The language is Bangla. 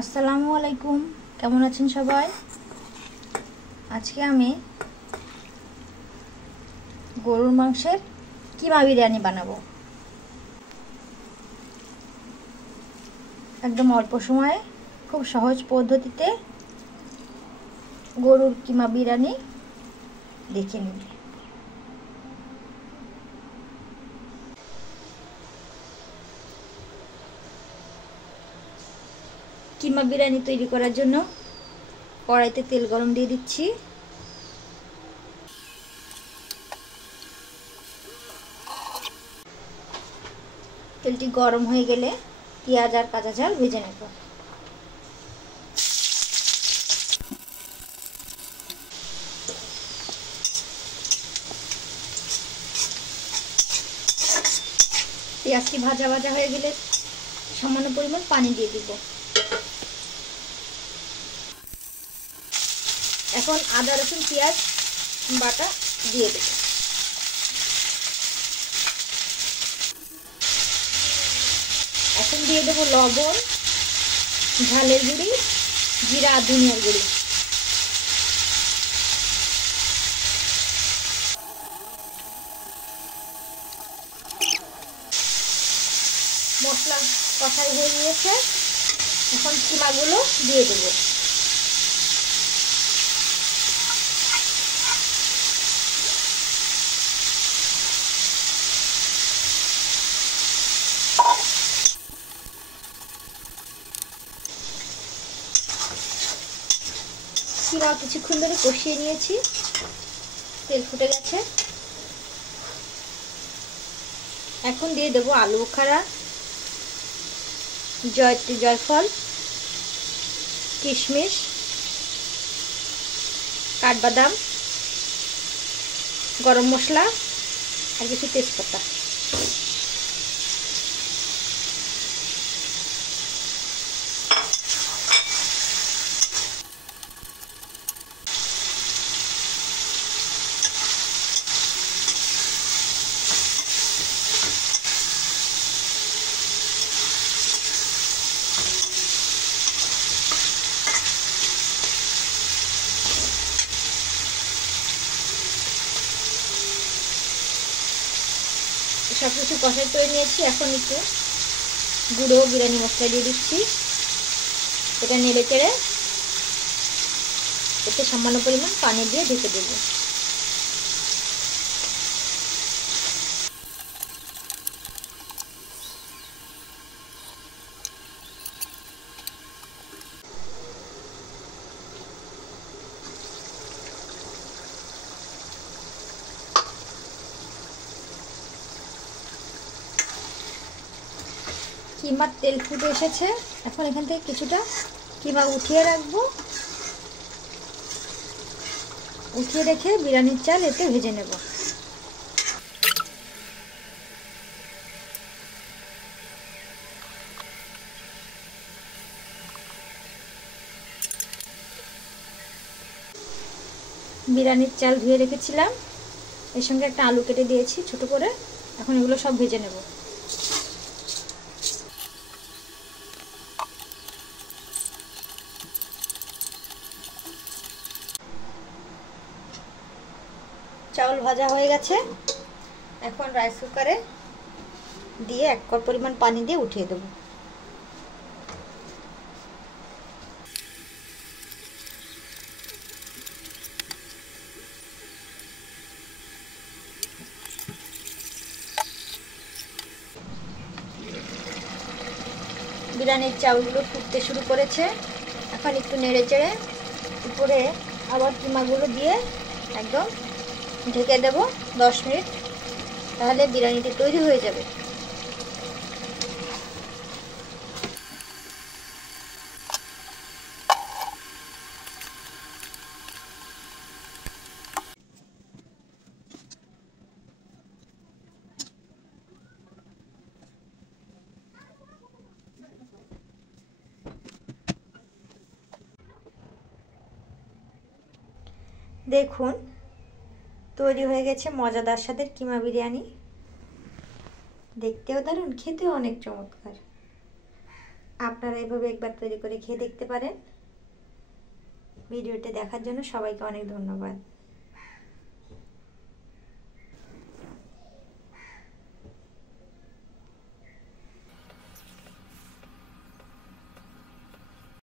আসসালামু আলাইকুম, কেমন আছেন সবাই? আজকে আমি গরুর মাংসের কিমা বিরিয়ানি বানাবো। একদম অল্প সময়ে খুব সহজ পদ্ধতিতে গরুর কিমা বিরিয়ানি দেখে নিন। কিমা বিরিয়ানি তৈরি করার জন্য কড়াইতে তেল গরম দিয়ে দিচ্ছি। তেলটি গরম হয়ে গেলে পেঁয়াজ আর কাঁচা ঝাল ভেজে নেব। পেঁয়াজটি ভাজা ভাজা হয়ে গেলে সামান্য পরিমাণ পানি দিয়ে দিব। এখন আদা রসুন পেঁয়াজ বাটা দিয়ে দেব। এখন দিয়ে দেবো লবণ, ঝালের গুঁড়ি, জিরা আর ধনিয়ার গুঁড়ি। মশলা কষাই হয়ে গিয়েছে, এখন কিমাগুলো দিয়ে দেবো। কিমা কিছুক্ষণ ধরে কষিয়ে নিয়েছি, তেল ফুটে গেছে। এখন দিয়ে দেবো আলু বোখারা, জয়ত্রী জয়ফল, কিশমিশ, কাঠবাদাম, গরম মশলা আর কিছু তেজপাতা। সব কিছু কষাই করে নিয়েছি। এখন একটু গুঁড়ো বিরিয়ানি মশলা দিয়ে দিচ্ছি। এটা নেড়ে চেড়ে এতে সামান্য পরিমাণ পানি দিয়ে ঢেকে দেবো। কিমার তেল ফুটে এসেছে, এখন এখান থেকে কিছুটা কিমা উঠিয়ে রাখবো। উঠিয়ে রেখে বিরিয়ানির চাল এতে ভেজে নেব। বিরিয়ানির চাল ধুয়ে রেখেছিলাম, এর সঙ্গে একটা আলু কেটে দিয়েছি ছোট করে। এখন এগুলো সব ভেজে নেব। চাউল ভাজা হয়ে গেছে, এখন রাইস কুকারে দিয়ে 1 কাপ পরিমাণ পানি দিয়ে উঠিয়ে দেব। বিরিয়ানির চাউলগুলো ফুটতে শুরু করেছে, এখন একটু নেড়ে চেড়ে উপরে আবার কিমাগুলো দিয়ে একদম ঢেকে দেব 10 মিনিট, তাহলে বিরিয়ানিটি তৈরি হয়ে যাবে। দেখুন তৈরি হয়ে গেছে মজাদার স্বাদের কিমা বিরিয়ানি। দেখতেও দারুণ, খেতেও অনেক চমৎকার। আপনারা এভাবে একবার তৈরি করে খেয়ে দেখতে পারেন। ভিডিওটি দেখার জন্য সবাইকে অনেক ধন্যবাদ।